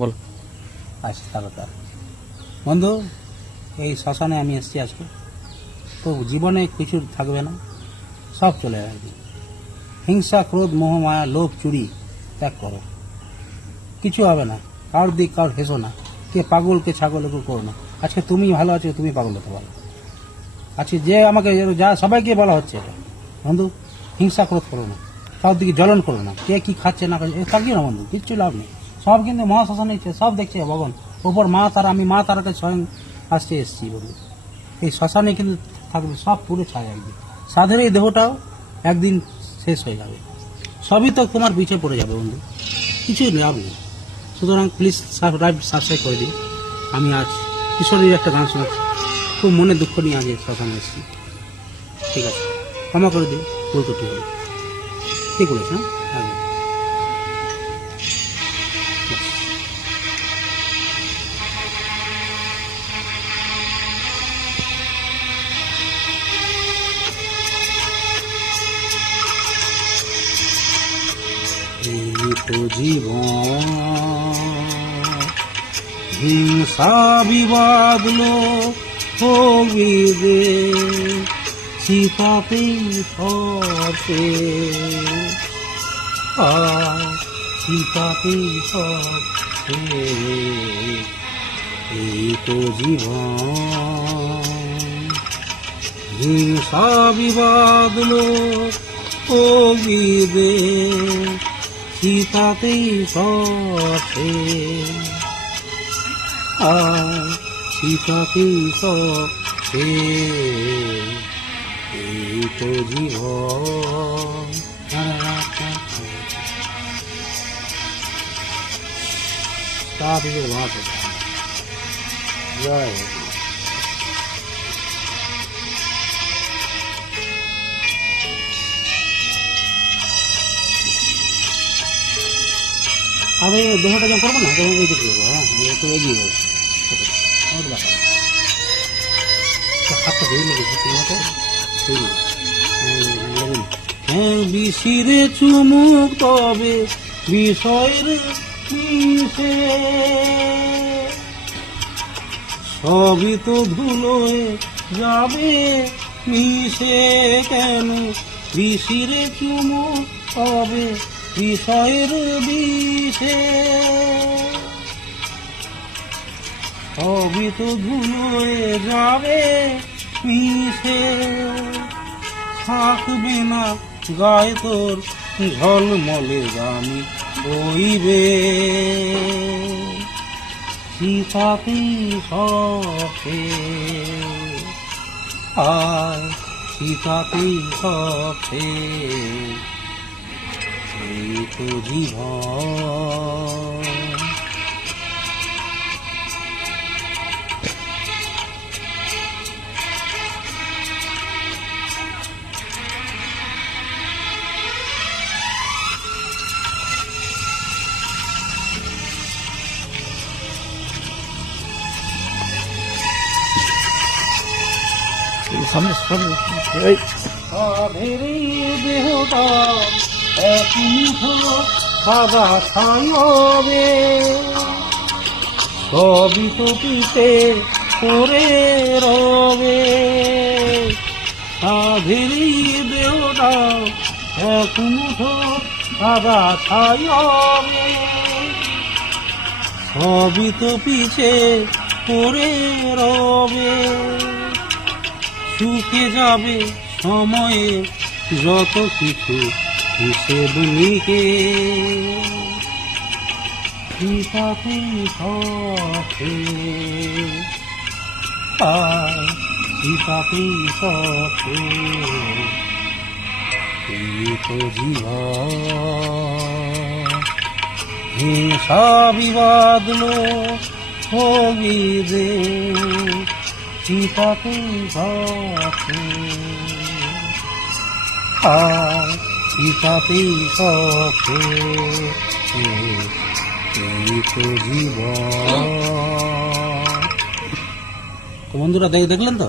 বলো। আচ্ছা তার বন্ধু, এই শ্মশানে আমি এসেছি আজকে। তো জীবনে কিছু থাকবে না, সব চলে যাবে। হিংসা, ক্রোধ, মোহ, মায়া, লোভ, চুরি ত্যাগ করো। কিছু হবে না, কারোর দিক কারোর হেসো না। কে পাগল কে ছাগল এগুলো করো না। আজকে তুমি ভালো আছো, তুমি পাগল হতে পারো। আজকে যে আমাকে যা সবাইকে বলা হচ্ছে এটা, বন্ধু হিংসা ক্রোধ করো না, কারোর দিকে জ্বলন করো না। কে কি খাচ্ছে না খাচ্ছে থাকিও না বন্ধু, কিচ্ছু লাভ নেই। সব কিন্তু মহাশ্মশানে সব দেখছে ভগবান। ওপর মা তারা, আমি মা তারাকে স্বয়ং আসতে এসেছি বন্ধু। এই শ্মশানে কিন্তু থাকবে সব পুরো ছায়া একদিন। সাধের এই দেহটাও একদিন শেষ হয়ে যাবে। সবই তো তোমার পিছে পড়ে যাবে বন্ধু, কিছুই লাভ নেই। সুতরাং প্লিজ সাবস্ক্রাইব করে দিন। আমি আজ কিশোরীর একটা গান শোনাচ্ছি, খুব মনে দুঃখ নিয়ে আগে শ্মশানে এসেছি। ঠিক আছে, ক্ষমা করে দিন, ভুল করতে হবে। ঠিক বলেছ না? একদম। এই তো জীবন, হিংসা বিবাদ লোভিদে চিতাতে সবে, চিতাতে সবে। এই তো জীবন, হিংসা বিবাদ লোভিদে চিতাতেই সবে, চিতাতেই সবে। এই তো জীবন। Stop your water. Right. আমি দেহটা যখন করবো না তখন এই দেখে যাবো। হ্যাঁ, একটু এগিয়ে যাবো। হাতটা ধরে হ্যাঁ, বিষিরে চুমুক তবে বিষয়ের মিশে, সবই তো ধুলোয় যাবে মিশে। কেন বিষিরে চুমুক তবে বিষয়ের বিষে, সবই তো ধুলোয় যাবে মিশে। থাকবে না গায়ে তোর ঝলমলে দামি হইবে, চিতাতে সবে। আয় চিতাতে সবে। এই তো জীবন। সাধের দেহটা এক মুঠো সাদা ছাইবে, সবই তো পিতে করে রবে। সাধের দেহটা এক মুঠো সাদা ছাইবে, সবই তো পিছে করে রবে। শুকে যাবে সময়ে যত কিছু হিসেব লিখে, চিতাতে সবে। চিতাতে সবে। এই তো জীবন, হিংসা বিবাদ লোভিদে চিতাতে সবে, চিতাতে সবে। এই তো জীবন। তো বন্ধুরা দেখলেন তো।